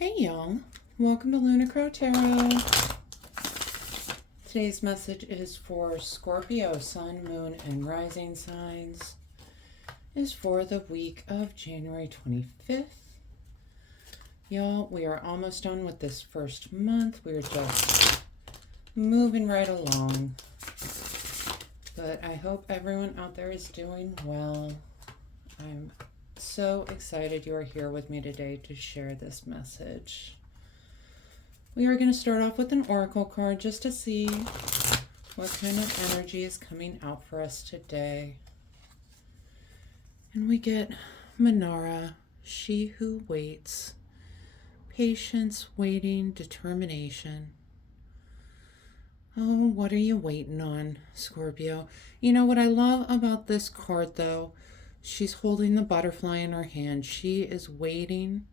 Hey y'all, welcome to Lunar Tarot. Today's message is for Scorpio, Sun, Moon, and Rising signs. Is for the week of January 25th. Y'all, we are almost done with this first month. We're just moving right along. But I hope everyone out there is doing well. I'm so excited you are here with me today to share this message. We are going to start off with an oracle card just to see what kind of energy is coming out for us today. And we get Manara, she who waits, patience, waiting, determination. Oh, what are you waiting on, Scorpio? You know what I love about this card, though? She's holding the butterfly in her hand. She is waiting.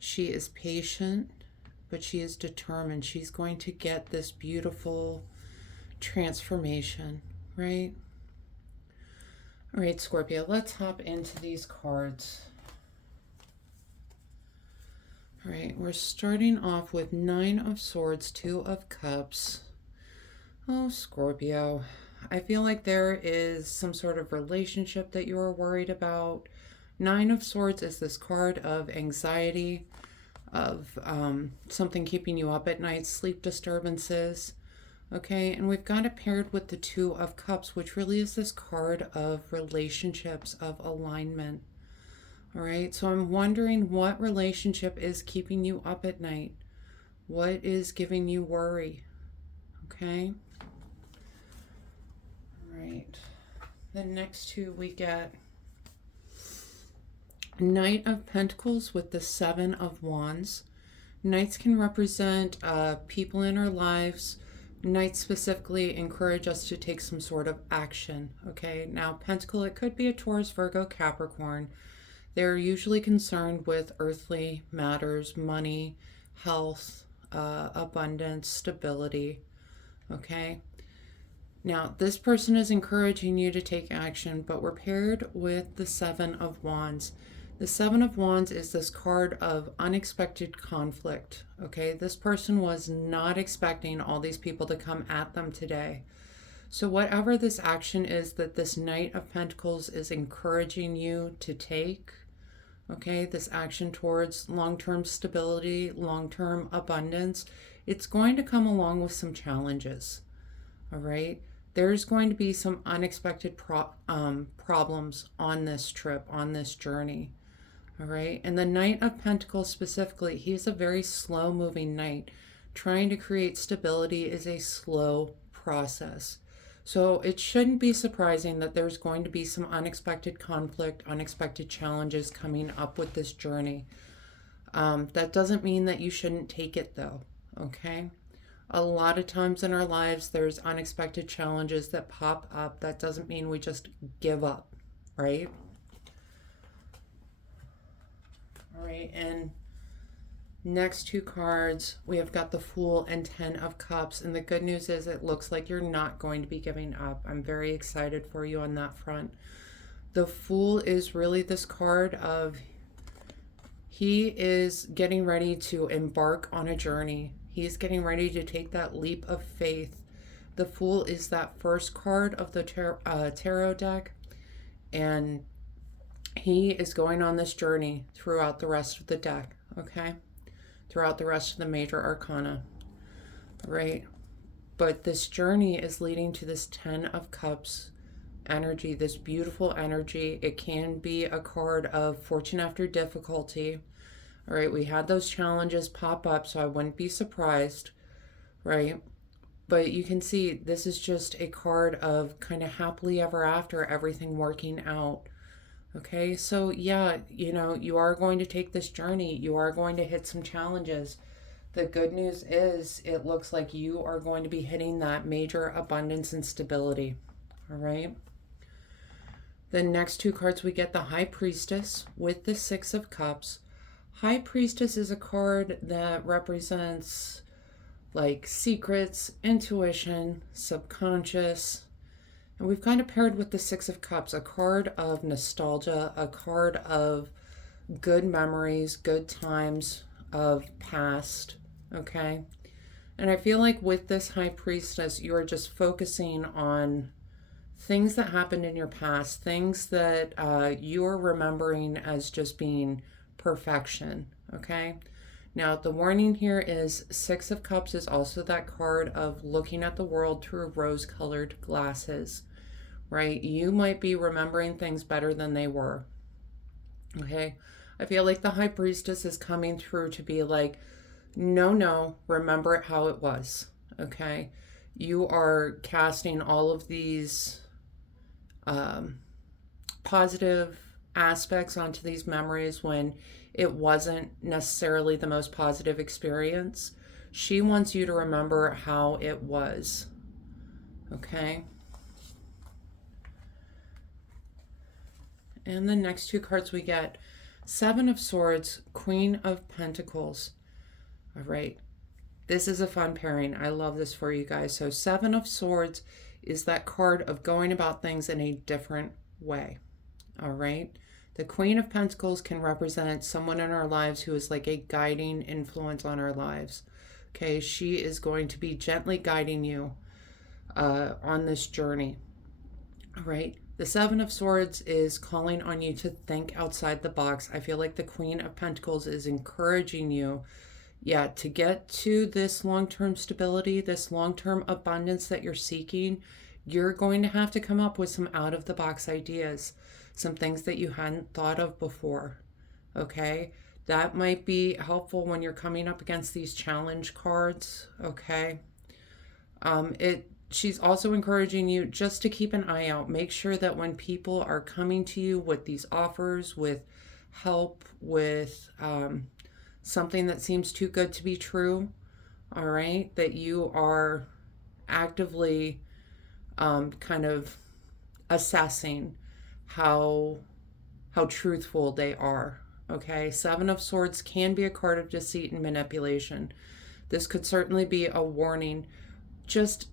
She is patient, but she is determined. She's going to get this beautiful transformation, right? All right, Scorpio, let's hop into these cards. All right, we're starting off with 9 of Swords, 2 of Cups. Oh, Scorpio, I feel like there is some sort of relationship that you are worried about. 9 of Swords is this card of anxiety, of something keeping you up at night, sleep disturbances. Okay, and we've got it paired with the 2 of Cups, which really is this card of relationships, of alignment. All right, so I'm wondering what relationship is keeping you up at night? What is giving you worry? Okay. All right, the next 2 we get Knight of Pentacles with the 7 of Wands. Knights can represent people in our lives. Knights specifically encourage us to take some sort of action. Okay, now Pentacle, it could be a Taurus, Virgo, Capricorn. They're usually concerned with earthly matters, money, health, abundance, stability. Okay, now this person is encouraging you to take action, but we're paired with the 7 of Wands. The 7 of Wands is this card of unexpected conflict, okay? This person was not expecting all these people to come at them today. So whatever this action is that this Knight of Pentacles is encouraging you to take, okay, this action towards long-term stability, long-term abundance, it's going to come along with some challenges, all right? There's going to be some unexpected problems on this trip, on this journey. All right, and the Knight of Pentacles specifically, he's a very slow-moving knight. Trying to create stability is a slow process. So it shouldn't be surprising that there's going to be some unexpected conflict, unexpected challenges coming up with this journey. That doesn't mean that you shouldn't take it, though, okay? A lot of times in our lives, there's unexpected challenges that pop up. That doesn't mean we just give up, right? All right, and next 2 cards, we have got the Fool and 10 of Cups. And the good news is it looks like you're not going to be giving up. I'm very excited for you on that front. The Fool is really this card of he is getting ready to embark on a journey. He's getting ready to take that leap of faith. The Fool is that first card of the tarot deck. And he is going on this journey throughout the rest of the deck, okay? Throughout the rest of the major arcana, right? But this journey is leading to this 10 of Cups energy, this beautiful energy. It can be a card of fortune after difficulty, all right? We had those challenges pop up, so I wouldn't be surprised, right? But you can see this is just a card of kind of happily ever after, everything working out. Okay, so yeah, you know, you are going to take this journey. You are going to hit some challenges. The good news is it looks like you are going to be hitting that major abundance and stability. All right. The next 2 cards, we get the High Priestess with the 6 of Cups. High Priestess is a card that represents like secrets, intuition, subconscious. And we've kind of paired with the 6 of Cups, a card of nostalgia, a card of good memories, good times, of past, okay? And I feel like with this High Priestess, you're just focusing on things that happened in your past, things that you're remembering as just being perfection, okay? Now, the warning here is Six of Cups is also that card of looking at the world through rose-colored glasses, right? You might be remembering things better than they were, okay? I feel like the High Priestess is coming through to be like, no, remember it how it was, okay? You are casting all of these positive aspects onto these memories when it wasn't necessarily the most positive experience. She wants you to remember how it was, okay? And the next two cards we get, Seven of Swords, Queen of Pentacles. All right, this is a fun pairing. I love this for you guys. So Seven of Swords is that card of going about things in a different way. All right. The Queen of Pentacles can represent someone in our lives who is like a guiding influence on our lives. Okay. She is going to be gently guiding you on this journey. All right. The Seven of Swords is calling on you to think outside the box. I feel like the Queen of Pentacles is encouraging you, to get to this long-term stability, this long-term abundance that you're seeking. You're going to have to come up with some out-of-the-box ideas, some things that you hadn't thought of before, okay? That might be helpful when you're coming up against these challenge cards, okay? She's also encouraging you just to keep an eye out. Make sure that when people are coming to you with these offers, with help, with something that seems too good to be true, all right, that you are actively kind of assessing how truthful they are, okay? Seven of Swords can be a card of deceit and manipulation. This could certainly be a warning, just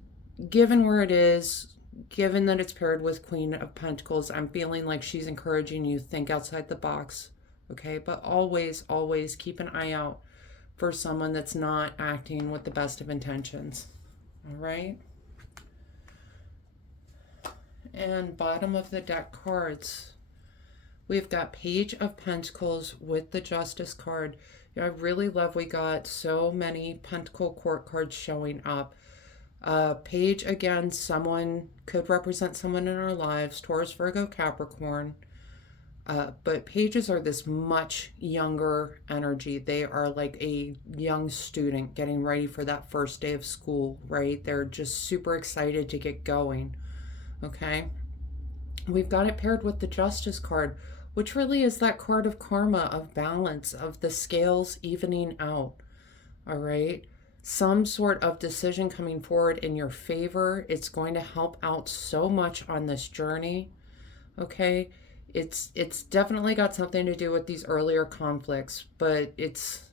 given where it is, given that it's paired with Queen of Pentacles. I'm feeling like she's encouraging you to think outside the box, okay? But always keep an eye out for someone that's not acting with the best of intentions, all right? And bottom of the deck cards, we've got Page of Pentacles with the Justice card. I really love we got so many Pentacle Court cards showing up. Page, again, someone could represent someone in our lives, Taurus, Virgo, Capricorn. But pages are this much younger energy. They are like a young student getting ready for that first day of school, right? They're just super excited to get going, okay? We've got it paired with the Justice card, which really is that card of karma, of balance, of the scales evening out, all right? Some sort of decision coming forward in your favor. It's going to help out so much on this journey, okay? It's definitely got something to do with these earlier conflicts, but it's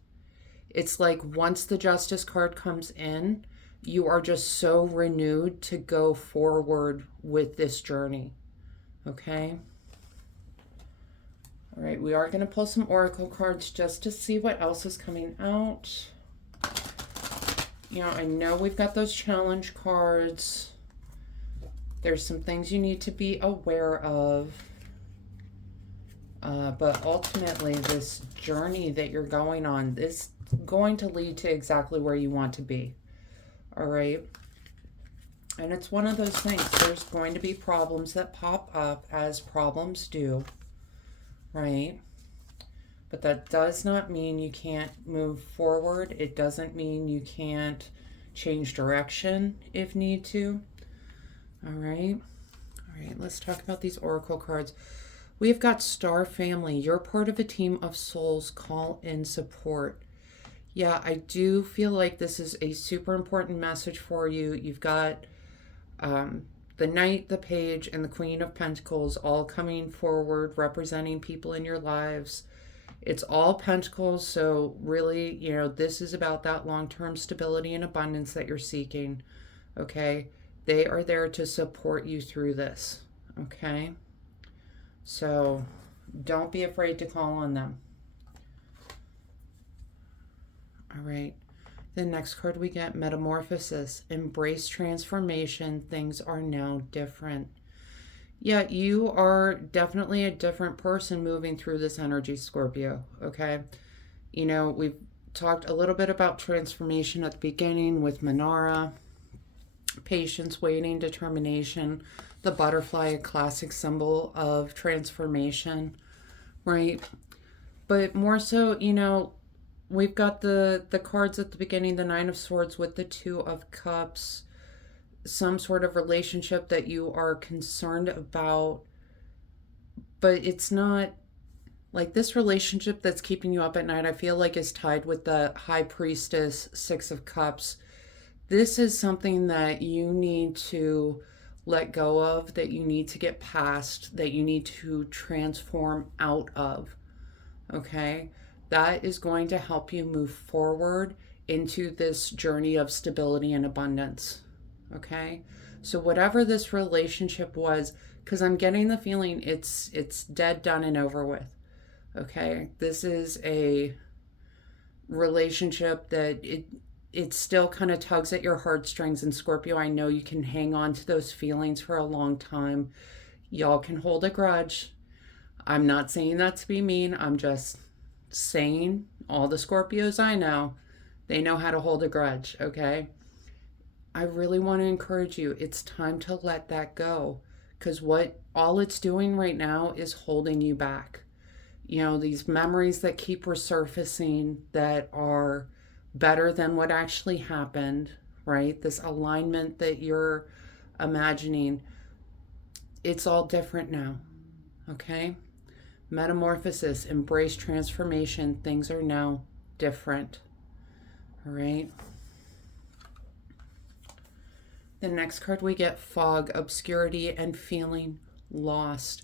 like once the Justice card comes in, you are just so renewed to go forward with this journey, okay? All right, we are going to pull some oracle cards just to see what else is coming out. I know we've got those challenge cards. There's some things you need to be aware of. But ultimately, this journey that you're going on is going to lead to exactly where you want to be. All right? And it's one of those things. There's going to be problems that pop up, as problems do, right? But that does not mean you can't move forward. It doesn't mean you can't change direction if need to. All right? All right, let's talk about these oracle cards. We've got Star Family. You're part of a team of souls. Call in support. Yeah, I do feel like this is a super important message for you. You've got the Knight, the Page, and the Queen of Pentacles all coming forward, representing people in your lives. It's all Pentacles, so really, this is about that long-term stability and abundance that you're seeking, okay? They are there to support you through this, okay? So don't be afraid to call on them. All right. The next card we get, metamorphosis. Embrace transformation. Things are now different. Yeah, you are definitely a different person moving through this energy, Scorpio. Okay. You know, we've talked a little bit about transformation at the beginning with Manara, patience, waiting, determination, the butterfly, a classic symbol of transformation, right? But more so, you know, we've got the cards at the beginning, the Nine of Swords with the Two of Cups, some sort of relationship that you are concerned about, but it's not like this relationship that's keeping you up at night. I feel like is tied with the High Priestess, Six of Cups. This is something that you need to let go of, that you need to get past, that you need to transform out of. Okay? That is going to help you move forward into this journey of stability and abundance. Okay? So whatever this relationship was, because I'm getting the feeling it's dead, done, and over with. Okay? This is a relationship that it still kind of tugs at your heartstrings. And Scorpio, I know you can hang on to those feelings for a long time. Y'all can hold a grudge. I'm not saying that to be mean. I'm just saying all the Scorpios I know, they know how to hold a grudge, okay? I really want to encourage you. It's time to let that go, because what all it's doing right now is holding you back. You know, these memories that keep resurfacing that are better than what actually happened, right? This alignment that you're imagining, it's all different now, okay? Metamorphosis, embrace transformation. Things are now different, all right? The next card we get, fog, obscurity, and feeling lost.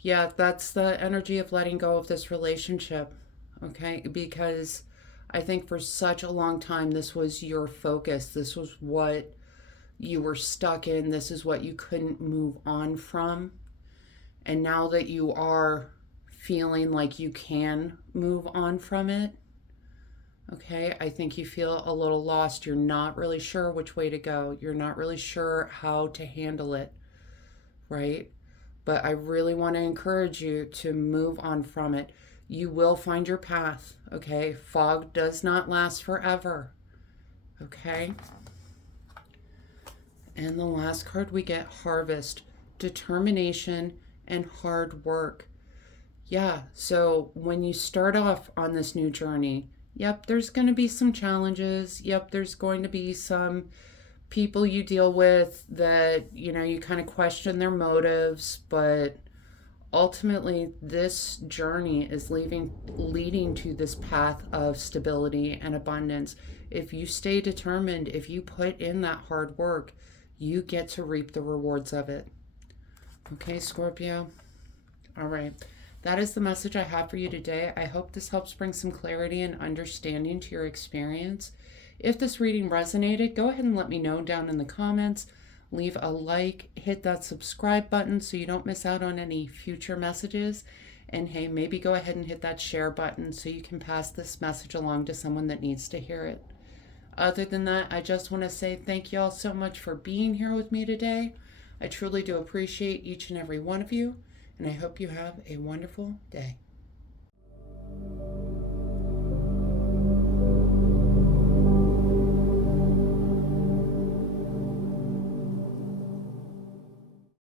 Yeah, that's the energy of letting go of this relationship, okay? Because I think for such a long time, this was your focus. This was what you were stuck in. This is what you couldn't move on from. And now that you are feeling like you can move on from it, okay, I think you feel a little lost. You're not really sure which way to go. You're not really sure how to handle it, right? But I really want to encourage you to move on from it. You will find your path, okay? Fog does not last forever, okay? And the last card we get, harvest, determination, and hard work. Yeah, so when you start off on this new journey, yep, there's going to be some challenges. Yep, there's going to be some people you deal with that, you know, you kind of question their motives, but ultimately this journey is leading to this path of stability and abundance. If you stay determined, if you put in that hard work, you get to reap the rewards of it. Okay, Scorpio? All right. That is the message I have for you today. I hope this helps bring some clarity and understanding to your experience. If this reading resonated, go ahead and let me know down in the comments. Leave a like, hit that subscribe button so you don't miss out on any future messages. And hey, maybe go ahead and hit that share button so you can pass this message along to someone that needs to hear it. Other than that, I just want to say thank you all so much for being here with me today. I truly do appreciate each and every one of you, and I hope you have a wonderful day.